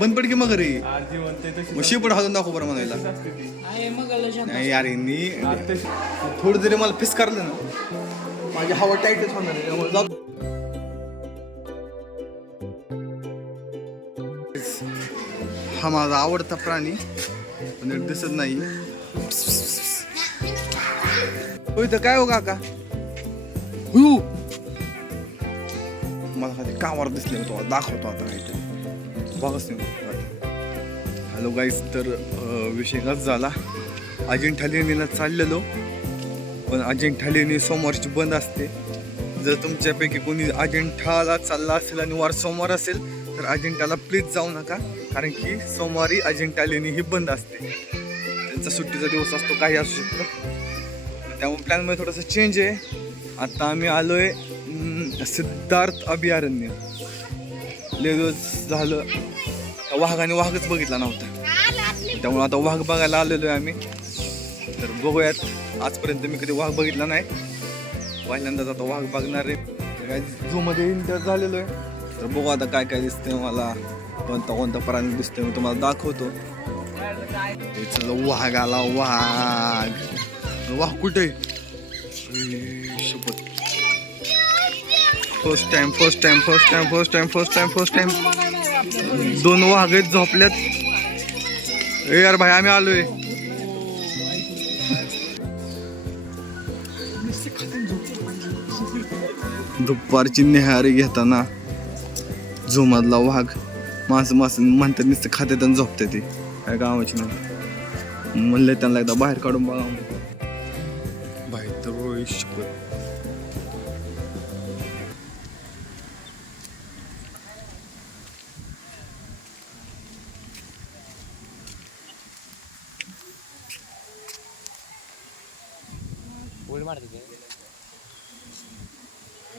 बंद पड की मग रे मग शेपट हालून दाखव बरं म्हणायला नाही यार थोडं जरी मला फिसकारलं ना माझी हवा टाईटच होणार आहे त्यामुळे जाऊ. हा माझा आवडता प्राणी पण दिसत नाही. होय तर काय हो काका मला कधी कामावर दिसले होतो दाखवतो आता काहीतरी बघच नाही. हॅलो गाईस, तर विषय कसा झाला, अजिंठा लेणीला चाललेलो पण अजिंठा लेणी सोमवारची बंद असते. जर तुमच्यापैकी कोणी अजिंठाला चालला असेल आणि वार सोमवार असेल तर अजिंठाला प्लीज जाऊ नका, कारण की सोमवारी अजिंठा लेणी ही बंद असते. त्यांचा सुट्टीचा दिवस असतो, काही असू शकतं. त्यामुळे प्लॅनमध्ये थोडंसं चेंज आहे. आता आम्ही आलोय सिद्धार्थ अभयारण्य. लय दिवस झालं वाघाने वाघच बघितला नव्हता, त्यामुळे आता वाघ बघायला आलेलो आहे आम्ही. तर बघूयात, आजपर्यंत मी कधी वाघ बघितला नाही, पहिल्यांदाच आता वाघ बघणार आहे. झू मध्ये एंटर झालेलो आहे, तर बघू आता काय काय दिसतंय मला, कोणता कोणता प्राणी दिसतोय मी तुम्हाला दाखवतो. वाघ आला, वाघ वाघ कुठे शपथ. फर्स्ट टाइम दोन वाघ आहेत झोपल्यात. ए यार भाई आम्ही आलोय. दुपारची न्याहारी घेताना झू मधला वाघ मास म्हणतात नुसतं खात्यात आणि झोपते ते काय कामाची नाही. म्हणलं त्यांना एकदा बाहेर काढून बघा. बाहेर तर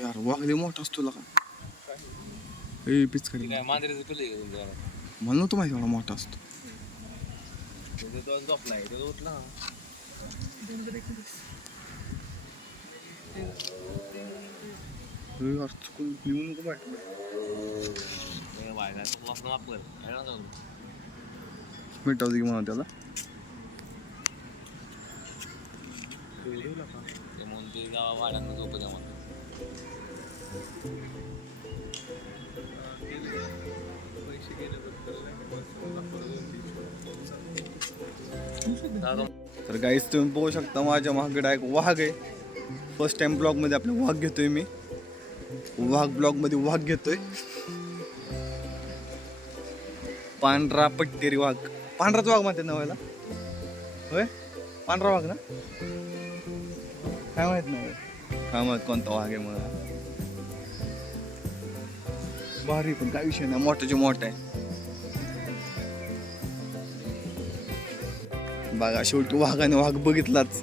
यार वाघ मोठा असतो का पिचकारी म्हणून नव्हतं माहिती एवढा मोठा असतो. मिठावं की म्हणा त्याला. तर गाईस तुम्ही बघू शकता माझ्या मागकडे एक वाघ आहे. फर्स्ट टाइम ब्लॉग मध्ये आपला वाघ घेतोय मी. वाघ ब्लॉग मध्ये वाघ घेतोय. पांढरा पट्टेरी वाघ, पांढराच वाघ म्हणते नावाला. होय पांढरा वाघ ना, काय माहित नाही काय माहित कोणता वाघ आहे मला. भारी पण काय विषय नाही, मोठाचे मोठा आहे. बघा शेवटी वाघाने वाघ बघितलाच,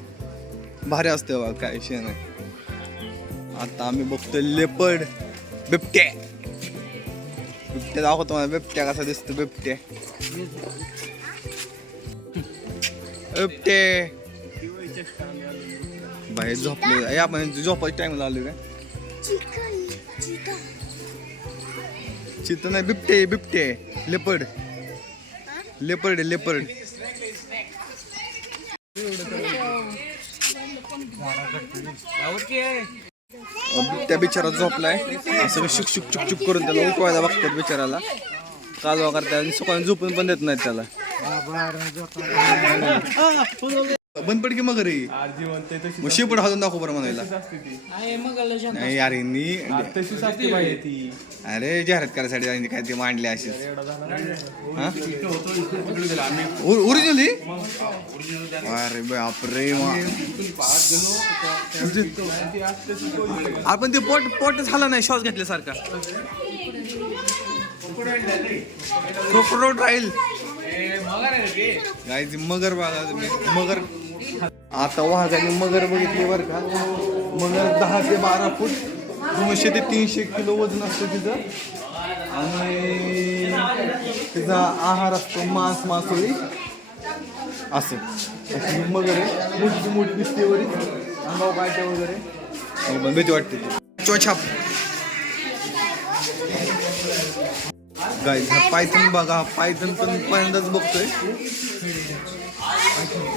भारी असते वाघ, काय विषय नाही. आता आम्ही बघतोय लेपर्ड, बिबट्या. बिबट्या दाखवतो मला, बिबट्या कसा दिसतो. बिबट्या बिबटे बाहेर झोपले. आपण झोपायच्या टाइमला आलो काय. चित्त नाही, बिबटे बिबटे लेपर्ड लेपर्ड लेपर्ड. त्या बिचारा झोपलाय, असं शुक शुक चुक चुक करून त्याला उठवायला बघतात बिचाराला, कालवा करतात. सकाळी झोपून पण देत नाहीत त्याला. बंद पड की मग रे मग शेपट हालून दाखव बरं म्हणायला नाही यार. अरे जाहिरात करायसाठी काय ते मांडले असे ओरिजिनली. अरे बापरे, आपण ते पोटच झाला नाही श्वास घेतल्यासारखा. क्रोकोडाईल राहील गायची मगर बघा तुम्ही. मगर आता वाघाने मगर बघितली बरं का. मगर 10 ते 12 फूट 200 ते 300 किलो वजन असतं तिचं. आणि तिचा आहार असतो मांस मासोळी असं. अशी मगर आहे, मोठी मोठी दिसते वरी, अंगाव काटे वगैरे, भीती वाटते. चोछाप गाईज, हा पायथन बघा. पायथन पण पहिल्यांदाच बघतोय.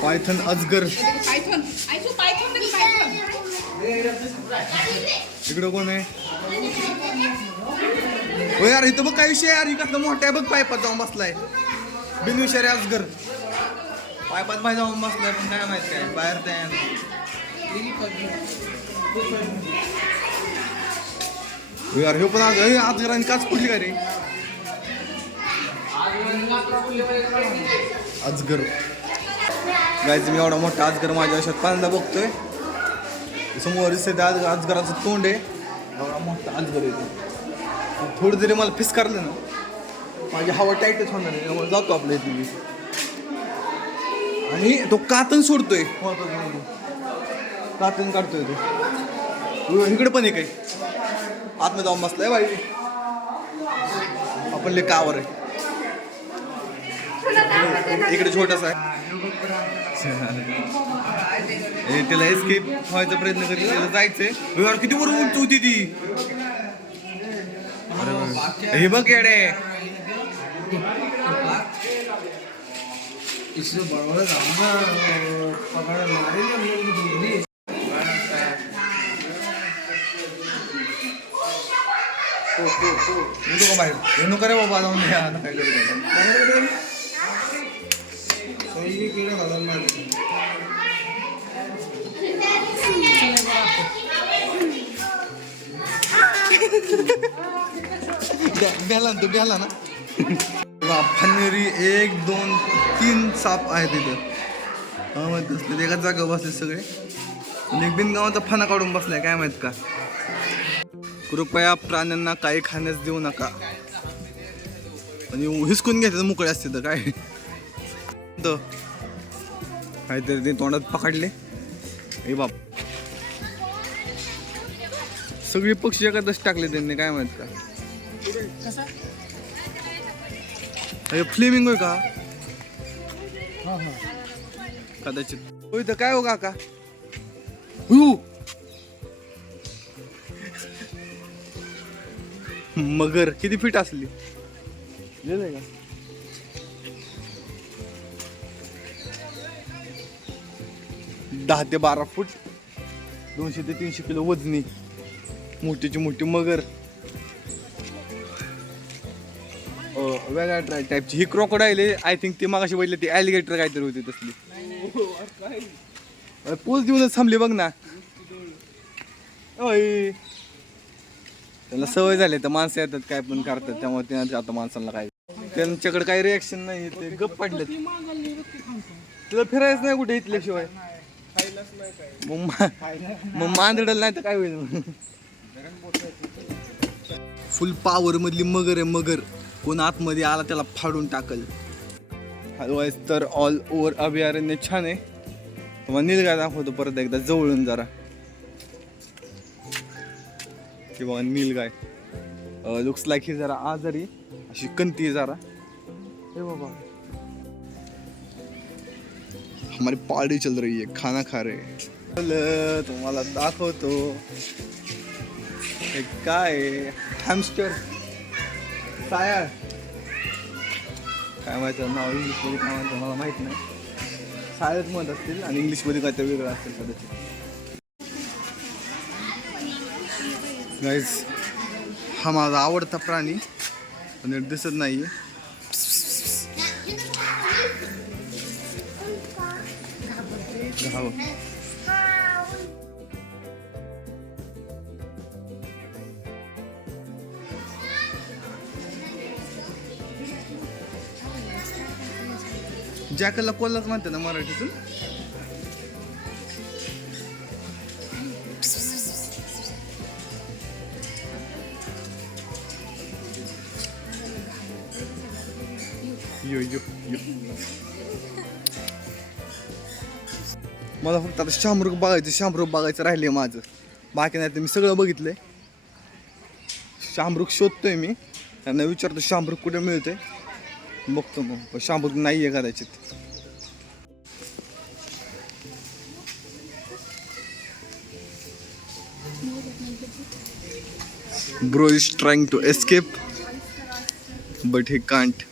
पायथन अजगर. इकडं कोण आहे? हो यार, इथं बघ काय विषय यार. कसला मोठा आहे बघ, पायपात जाऊन बसलाय बिनविषारी अजगर. पायपात बाहेर जाऊन बसलाय, पण काय माहित काय बाहेर त्या यार. हे पण अजगरांनी काच फुटली का रे? अजगर गायचं, मी एवढा मोठा अजगर माझ्या आयुष्यात पहिल्यांदा बघतोय. समोर अजगराचं तोंड आहे. एवढा मोठा अजगर आहे. थोडं जरी मला फिसकारलं ना, माझी हवा टाईटच होणार आहे. त्यामुळे जातो आपल्या इथे. आणि तो कातन सोडतोय, कातन काढतोय तो. इकडे पण आहे काही आतमध्ये जाऊन बसलाय बाई. आपण ले कावर आहे. इकडे छोटासा आहे. त्याला एस्केप व्हायचा प्रयत्न करते. त्याला जायचंय. यार किती वर उंच होती ती. हे बघ येडे. बाहेर हे नको रे बाबा, जाऊन काय ब्याला ना, तो ब्याला ना. फनेरी 1 2 3 साप आहेत तिथं. एकाच जागा बसले सगळे. आणि बिनगावाचा फणा काढून बसलाय. काय माहित का? कृपया प्राण्यांना काही खाण्यास देऊ नका. आणि हिसकून घ्यायचं मुकळे असते तर काय काहीतरी ते तोंडात पकडले. हे बाप, सगळे पक्षी एखादच टाकले त्यांनी. काय माहित का? फ्लेमिंग होय का? कदाचित होय. तर काय हो काका? मगर किती फीट असली? 10 ते 12 फूट, 200 ते 300 किलो वजनी मोठीची मोठी मगर. वेगळ्या टाईपची ही क्रोकोडाईल आहे. आय थिंक ती मागाशी बघितली ती ॲलिगेटर काहीतरी होती तसली. पोच देऊनच थांबली बघ ना. त्याला सवय झाली तर माणसं येतात काय पण करतात. त्यामुळे ते आता माणसांना काय त्यांच्याकडे काही रिॲक्शन नाही. ते गप पडले. तुला फिरायचं नाही कुठे इथल्याशिवाय. मग मांदडल नाही तर काय होईल. फुल पॉवर मधली मगर आहे मगर. कोण आतमध्ये आला त्याला फाडून टाकल. हलवायच तर ऑल ओव्हर अभयारण्य छान आहे. तुम्हाला नीलगाय दाखवतो परत एकदा जवळून जरा. किंवा नीलगाय लुक्स लाईक ही जरा आजारी अशी कंती जरा. हे बाबा, हमारी पार्टी चल रही है, खाना खा रहे. तुम्हाला दाखवतो काय हॅमस्टर सायाळ. काय माहिती नाव इंग्लिशमध्ये काय म्हणतं मला माहित नाही. सायळच म्हणत असतील आणि इंग्लिशमध्ये काय तर वेगळं असेल कदाचित. गाईज, हा माझा आवडता प्राणी पण दिसत नाहीये. जॅकलला कोल्हाच म्हणते ना मराठीतून. यो यो यो. मला फक्त आता शामरुख बघायचं राहिले माझं. बाकी नाही तर मी सगळं बघितलंय. शामरुख शोधतोय मी. त्यांना विचारतो शामरुख कुठे मिळते. बघतो मग, पण शामरुख नाही आहे कदाचित. Bro is trying to escape but he can't.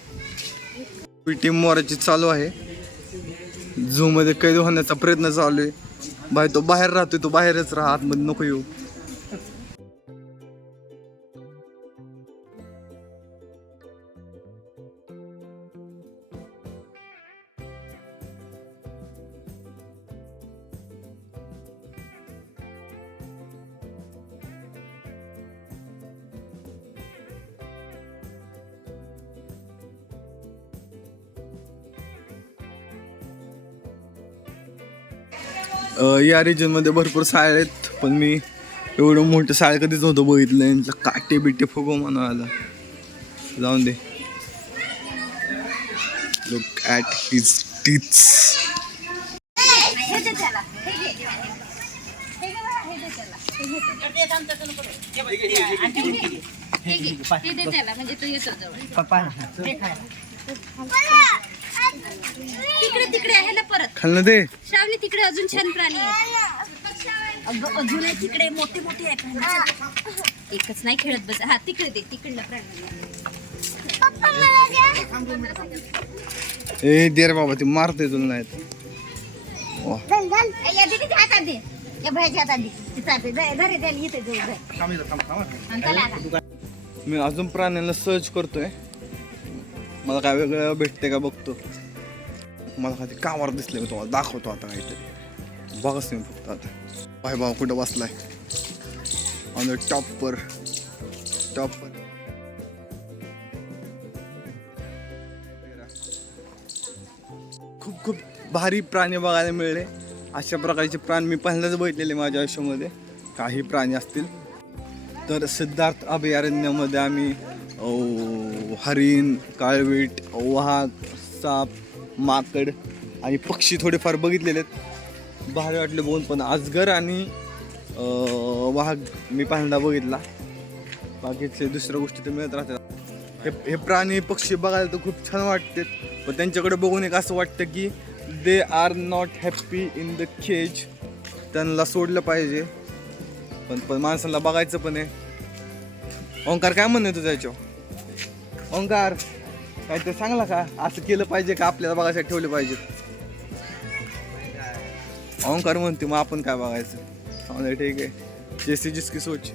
Team मोराची चालू आहे. झू मध्ये कैद होण्याचा प्रयत्न चालू आहे. भाई तो बाहेर राहतोय, तो बाहेरच राहा, आतमध्ये नको येऊ. या रिजन मध्ये भरपूर साळ आहेत, पण मी एवढं मोठं साळ कधीच नव्हतं बघितलं. यांच्या काटे बिटे फुगो म्हणून आला. जाऊन दे. Look at his teeths. तिकडे तिकडे आहे ना परत खाल्लं दे. श्रावणी तिकडे अजून छान प्राणी आहेत. अजून आहे तिकडे मोठे मोठे आहेत. एकच नाही खेळत बस. हा तिकडे दे, तिकडला प्राणी. ए दे रे बाबा, ते मारते तुला नाही तर. मी अजून प्राण्यांना सर्च करतोय, मला काय वेगळं भेटते का बघतो. मला काही कामावर दिसले, मी तुम्हाला दाखवतो आता काहीतरी. बघाच नाही फक्त आता. भाई भाऊ कुठं बसलाय ऑन द टॉपवर. खूप खूप भारी प्राणी बघायला मिळले. अशा प्रकारचे प्राणी मी पहिल्यांदाच बघितलेले माझ्या आयुष्यामध्ये. काही प्राणी असतील तर सिद्धार्थ अभयारण्यामध्ये आम्ही हरिण, काळवीट, वाघ, साप, माकड आणि पक्षी थोडेफार बघितलेले आहेत. भारी वाटले बघून. पण अजगर आणि वाघ मी पहिल्यांदा बघितला. बाकीचे दुसऱ्या गोष्टी तर मिळत राहतात. हे प्राणी पक्षी बघायला तर खूप छान वाटते, पण त्यांच्याकडे बघून एक असं वाटतं की they are not happy in the cage. त्यांना सोडलं पाहिजे, पण माणसाला बघायचं पण आहे. ओंकार काय म्हणणं तुझं याच्यावर? ओंकार काय ते सांगला का, असं केलं पाहिजे का आपल्याला बघायसाठी ठेवले पाहिजे? ओंकार म्हणते मग आपण काय बघायचं. ठीक आहे, जैसी जिसकी सोच.